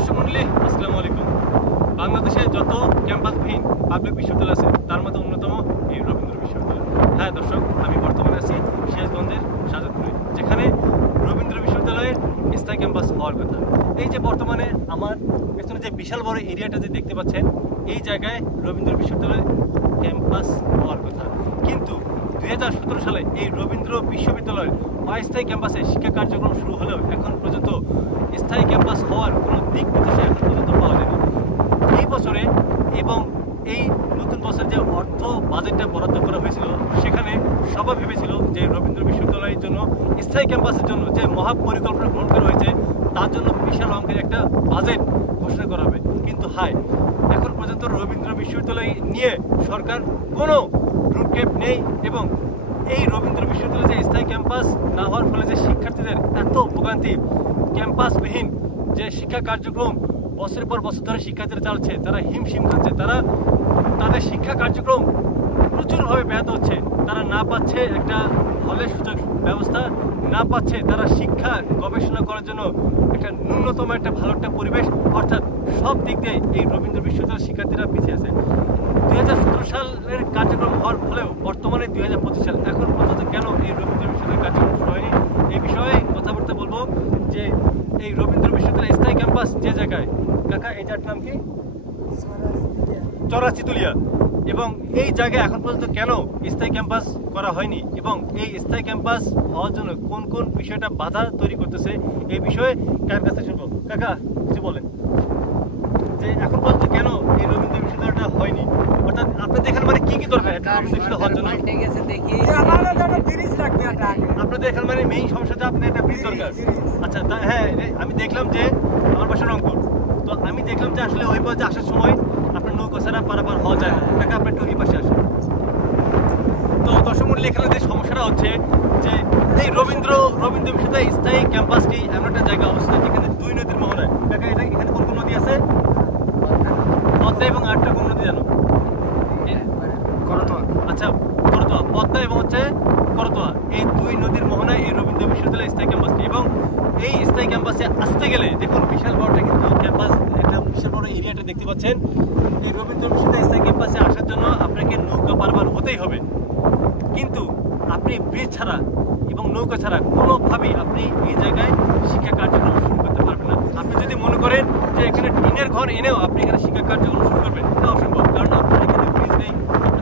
দর্শক মণ্ডলী আসসালামু আলাইকুম। বাংলাদেশে যত ক্যাম্পাসবিহীন পাবলিক বিশ্ববিদ্যালয় আছে তার মধ্যে অন্যতম এই রবীন্দ্র বিশ্ববিদ্যালয়। হ্যাঁ দর্শক, আমি বর্তমানে আছি সিরাজগঞ্জের সাজাদপুরে, যেখানে রবীন্দ্র বিশ্ববিদ্যালয়ের স্থায়ী ক্যাম্পাস হওয়ার কথা। এই যে বর্তমানে আমার পেছনে যে বিশাল বড় এরিয়াটা যে দেখতে পাচ্ছেন, এই জায়গায় রবীন্দ্র বিশ্ববিদ্যালয়ের ক্যাম্পাস হওয়ার কথা। কিন্তু 2017 সালে এই রবীন্দ্র বিশ্ববিদ্যালয়ের অস্থায়ী ক্যাম্পাসে শিক্ষা কার্যক্রম শুরু হলেও এখন পর্যন্ত স্থায়ী ক্যাম্পাস হওয়ার কোনো দিক নির্দেশনা এখন পর্যন্ত পাওয়া যায়নি। এই বছরে এবং এই নতুন বছর যে অর্থ বাজেটটা বরাদ্দ করা হয়েছিল, সেখানে সবাই ভেবেছিল যে রবীন্দ্র বিশ্ববিদ্যালয়ের জন্য স্থায়ী ক্যাম্পাসের জন্য যে মহাপরিকল্পনা গ্রহণ করা হয়েছে তার জন্য বিশাল অঙ্কের একটা বাজেট ঘোষণা করা হবে। কিন্তু এখন পর্যন্ত রবীন্দ্র বিশ্ববিদ্যালয় নিয়ে সরকার কোনো রুটম্যাপ নেই এবং এই রবীন্দ্র বিশ্ববিদ্যালয়ে যে স্থায়ী ক্যাম্পাস না হওয়ার ফলে যে শিক্ষার্থীদের এত ভোগান্তি, ক্যাম্পাসবিহীন যে শিক্ষা কার্যক্রম বছরের পর বছর ধরে শিক্ষার্থীরা চালাচ্ছে, তারা হিমশিম খাচ্ছে, তারা তাদের শিক্ষা কার্যক্রম প্রচুরভাবে ব্যাহত হচ্ছে। তারা না পাচ্ছে একটা হলের সুযোগ ব্যবস্থা, না পাচ্ছে তারা শিক্ষা গবেষণা করার জন্য একটা ন্যূনতম একটা ভালো একটা পরিবেশ, অর্থাৎ সব দিক দিয়ে এই রবীন্দ্র বিশ্ববিদ্যালয়ের শিক্ষার্থীরা পিছিয়ে আছে। 2017 সালের কার্যক্রম হওয়ার ফলেও বর্তমানে 2025 সাল, এখন পর্যন্ত কেন এই রবীন্দ্র বিশ্ববিদ্যালয়ের কার্যক্রম শুরু হয়নি, এই বিষয়ে কথাবার্তা বলবো। যে এই রবীন্দ্র বিশ্ববিদ্যালয়ের স্থায়ী ক্যাম্পাস যে জায়গায়, কাকা এই জায়গার নাম কি? চরাচিতুলিয়া। এবং এই জায়গায় এখন পর্যন্ত কেন স্থায়ী ক্যাম্পাস করা হয়নি এবং এই স্থায়ী ক্যাম্পাস হওয়ার জন্য কোন কোন বিষয়টা বাধা তৈরি করতেছে, এই বিষয়ে কার কাছে শুনবো। কাকা কিছু বলেন যে এখন পর্যন্ত কেন এই রবীন্দ্র বিশ্ববিদ্যালয়টা হয়নি, অর্থাৎ আপনাদের এখানে মানে কি কি দরকার রবীন্দ্র বিশ্ববিদ্যালয় হওয়ার জন্য? আপনাদের এখানে মানে মেইন সমস্যাটা আপনার একটা ব্রিজ দরকার। আচ্ছা, হ্যাঁ আমি দেখলাম যে আমার বাসা রংপুর, তো আমি দেখলাম যে আসলে ওই পথে আসার সময় আপনার নৌকা ছাড়া পারাপার হওয়া যায় না। টাকা আপনার একটু এই পাশে আসে। তো দর্শক মণ্ডলী, এখানে যে সমস্যাটা হচ্ছে যে এই রবীন্দ্র বিশ্ববিদ্যালয়ের স্থায়ী ক্যাম্পাসটি এমন একটা জায়গা অবস্থা যেখানে দুই নদীর মোহনায়। টাকা এটা এখানে কোন কোন নদী আছে? পদ্মা এবং আরেকটা কোন নদী জানো? করতোয়া। আচ্ছা, করতোয়া, পদ্মা এবং হচ্ছে করতোয়া, এই দুই নদীর মোহনায় এই রবীন্দ্র বিশ্ববিদ্যালয়ের স্থায়ী ক্যাম্পাসটি। এবং এই স্থায়ী ক্যাম্পাসে আসতে গেলে দেখুন বিশাল বড়টা কিন্তু ক্যাম্পাস, একটা বিশাল বড় এরিয়াটা দেখতে পাচ্ছেন। এই রবীন্দ্র বিশ্ববিদ্যালয়ের স্থায়ী ক্যাম্পাসে আসার জন্য আপনাকে নৌকা পারাপার হতেই হবে, কিন্তু আপনি ব্রিজ ছাড়া এবং নৌকা ছাড়া কোনোভাবেই আপনি এই জায়গায় শিক্ষা কার্যক্রম শুরু করতে পারবেন না। আপনি যদি মনে করেন যে এখানে টিনের ঘর এনেও আপনি এখানে শিক্ষা কার্যক্রম শুরু করবেন, এটা অসম্ভব, কারণ আপনার এখানে ব্রিজ নেই,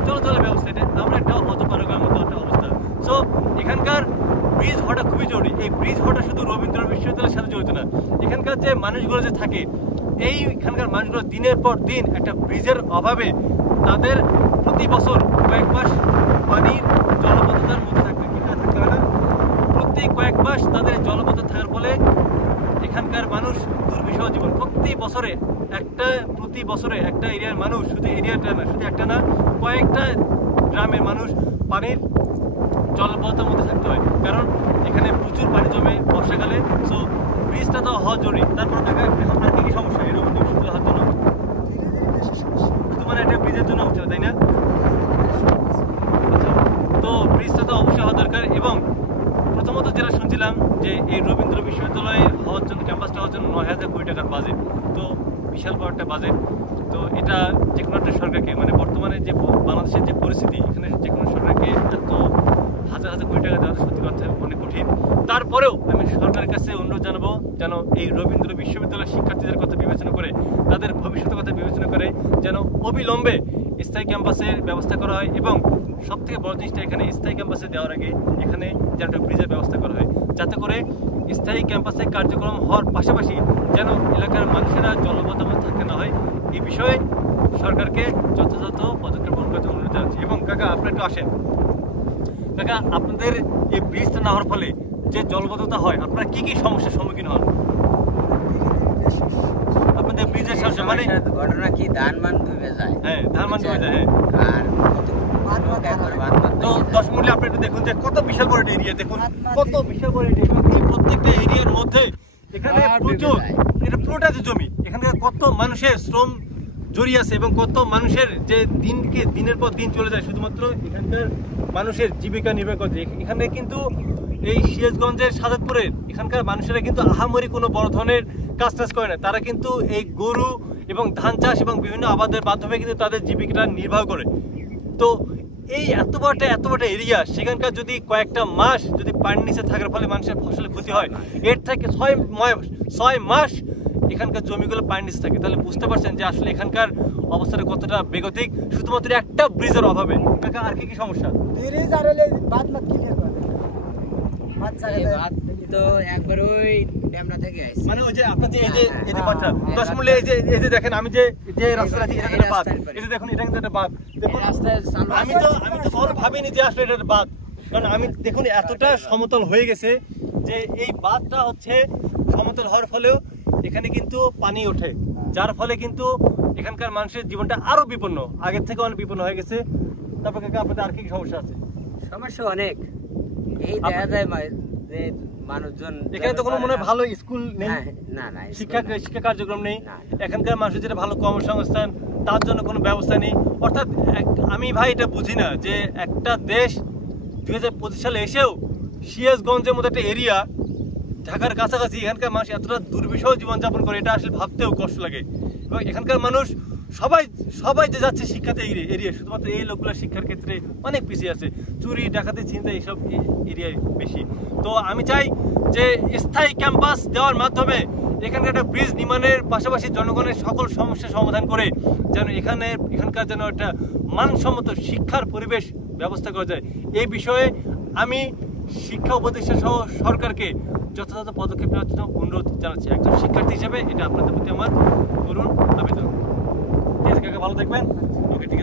চলাচলের ব্যবস্থা, এটা আমরা একটা অজপারগার মতো একটা অবস্থা। সো এখানকার ব্রিজ হওয়াটা খুবই জরুরি। এই ব্রিজ হওয়াটা শুধু রবীন্দ্র বিশ্ববিদ্যালয়ের সাথে জড়িত না, এখানকার যে মানুষগুলো যে থাকে, এইখানকার মানুষগুলো দিনের পর দিন একটা ব্রিজের অভাবে তাদের প্রতি বছর কয়েক মাস পানির জলবদ্ধতার মধ্যে থাকতে হয় না। প্রতি কয়েক মাস তাদের জলবদ্ধ থাকার ফলে এখানকার মানুষ দুর্বিষহ জীবন। প্রতি বছরে একটা এরিয়ার মানুষ, শুধু এরিয়াটা না, শুধু একটা না, কয়েকটা গ্রামের মানুষ পানির জলবদ্ধতার মধ্যে থাকতে হয়, কারণ এখানে প্রচুর পানি জমে বর্ষাকালে। সো ব্রিজটা তো হওয়া জরুরি। তারপর টাকা এখন আপনার কি কি সমস্যা এই রবীন্দ্র বিশ্ববিদ্যালয় হওয়ার জন্য? শুধু মানে একটা ব্রিজের জন্য হচ্ছে, তাই না? আচ্ছা, তো ব্রিজটা তো অবশ্যই হওয়া দরকার। এবং প্রথমত যেটা শুনছিলাম যে এই রবীন্দ্র বিশ্ববিদ্যালয়ে হওয়ার জন্য, ক্যাম্পাসটা হওয়ার জন্য 9,000 কোটি টাকার বাজেট, তো বিশাল বড় একটা বাজেট। তো এটা যে কোনো একটা সরকারকে, মানে বর্তমানে যে বাংলাদেশের যে পরিস্থিতি, এখানে যে কোনো সরকারকে এত হাজার হাজার কোটি টাকা দেওয়া সত্যি কথা অনেক কঠিন। তারপরেও আমি সরকারের কাছে অনুরোধ জানাবো যেন এই রবীন্দ্র বিশ্ববিদ্যালয়ের শিক্ষার্থীদের কথা বিবেচনা করে, তাদের ভবিষ্যতের কথা বিবেচনা করে যেন অবিলম্বে স্থায়ী ক্যাম্পাসের ব্যবস্থা করা হয়। এবং সব থেকে বড় জিনিসটা, এখানে স্থায়ী ক্যাম্পাসে দেওয়ার আগে এখানে যেন একটা ব্রিজের ব্যবস্থা করা হয়, যাতে করে স্থায়ী ক্যাম্পাসে কার্যক্রম হওয়ার পাশাপাশি যেন এলাকার মানুষেরা জলবদ্ধ থাকতে না হয়। এই বিষয়ে সরকারকে যথাযথ পদক্ষেপ গ্রহণ করতে অনুরোধ জানাচ্ছি। এবং কাকা আপনি একটু আসেন। কাকা, আপনাদের এই ব্রিজটা না হওয়ার ফলে যে জলবদ্ধতা হয়, আপনারা কি কি সমস্যার সম্মুখীন হন? আপনাদের ব্রিজের সমস্যা মানে ঘটনা কি? ধান মান ডুবে যায়। হ্যাঁ, ধান মান ডুবে যায়। হ্যাঁ, তো দর্শক মণ্ডলী, আপনি একটু দেখুন যে কত বিশাল বড় এরিয়া, দেখুন কত বিশাল বড় এরিয়া। প্রত্যেকটা এরিয়ার মধ্যে এখানে প্রচুর, এটা পুরোটা যে জমি, এখানকার কত মানুষের শ্রম জড়িয়ে আছে এবং কত মানুষের যে দিনের পর দিন চলে যায় শুধুমাত্র এখানকার মানুষের জীবিকা নির্বাহ করতে। এখানে কিন্তু এই সিরাজগঞ্জের সাজাদপুরের এখানকার মানুষেরা কিন্তু আহামরি কোনো বড় ধরনের কাজ টাজ করে না, তারা কিন্তু এই গরু এবং ধান চাষ এবং বিভিন্ন আবাদের মাধ্যমে কিন্তু তাদের জীবিকাটা নির্বাহ করে। তো এই এত বড় এরিয়া, সেখানকার যদি কয়েকটা মাস যদি পানির নিচে থাকার ফলে মানুষের ফসলের ক্ষতি হয়, এর থেকে 6 মাস এখানকার জমিগুলো পানির নিচে থাকে, তাহলে বুঝতে পারছেন যে আসলে এখানকার অবস্থাটা কতটা বেগতিক, শুধুমাত্র একটা ব্রিজের অভাবে। কাকা আর কি সমস্যা? ব্রিজ আর হলে বাদ ক্লিয়ার করে তো একবার ওই ড্যামটা থেকে আসছে, মানে ওই যে আপনার যে এই যে বাঁধটা 10 মূল্যে এই যে দেখেন, আমি যে রাস্তা আছে, এটা একটা বাঁধ, এই যে দেখুন এটা কিন্তু একটা বাঁধ। দেখুন আমি তো কখনো ভাবিনি যে আসলে এটা একটা বাঁধ, কারণ আমি দেখুন এতটা সমতল হয়ে গেছে যে এই বাঁধটা হচ্ছে সমতল হওয়ার ফলেও এখানে কিন্তু পানি ওঠে, যার ফলে কিন্তু এখানকার মানুষের জীবনটা আরো বিপন্ন, আগের থেকে অনেক বিপন্ন হয়ে গেছে। তারপর কাকা আপনাদের আর কি সমস্যা আছে? সমস্যা অনেক। এই দেখা যায় যে মানুষজন এখানে তো কোনো মনে হয় ভালো স্কুল নেই, না না শিক্ষা কার্যক্রম নেই, এখানকার মানুষের যেটা ভালো কর্মসংস্থান তার জন্য কোনো ব্যবস্থা নেই। অর্থাৎ আমি ভাই এটা বুঝি না যে একটা দেশ 2025 সালে এসেও সিরাজগঞ্জের মতো একটা এরিয়া, ঢাকার কাছাকাছি, এখানকার মানুষ এতটা দুর্বিষহ জীবনযাপন করে, এটা আসলে ভাবতেও কষ্ট লাগে। এবং এখানকার মানুষ সবাই যে যাচ্ছে শিক্ষাতে এরিয়া, শুধুমাত্র এই লোকগুলো শিক্ষার ক্ষেত্রে অনেক পিছিয়ে আছে, চুরি ডাকাতি চিন্তা এইসব এরিয়ায় বেশি। তো আমি চাই যে স্থায়ী ক্যাম্পাস দেওয়ার মাধ্যমে এখানকার একটা ব্রিজ নির্মাণের পাশাপাশি জনগণের সকল সমস্যার সমাধান করে যেন এখানকার যেন একটা মানসম্মত শিক্ষার পরিবেশ ব্যবস্থা করা যায়। এই বিষয়ে আমি শিক্ষা উপদেষ্টা সহ সরকারকে যথাযথ পদক্ষেপ নেওয়ার জন্য অনুরোধ জানাচ্ছি। একজন শিক্ষার্থী হিসেবে এটা আপনাদের প্রতি আমার করুণ আবেদন। ঠিক আছে কাকা, ভালো থাকবেন। ওকে, ঠিক আছে।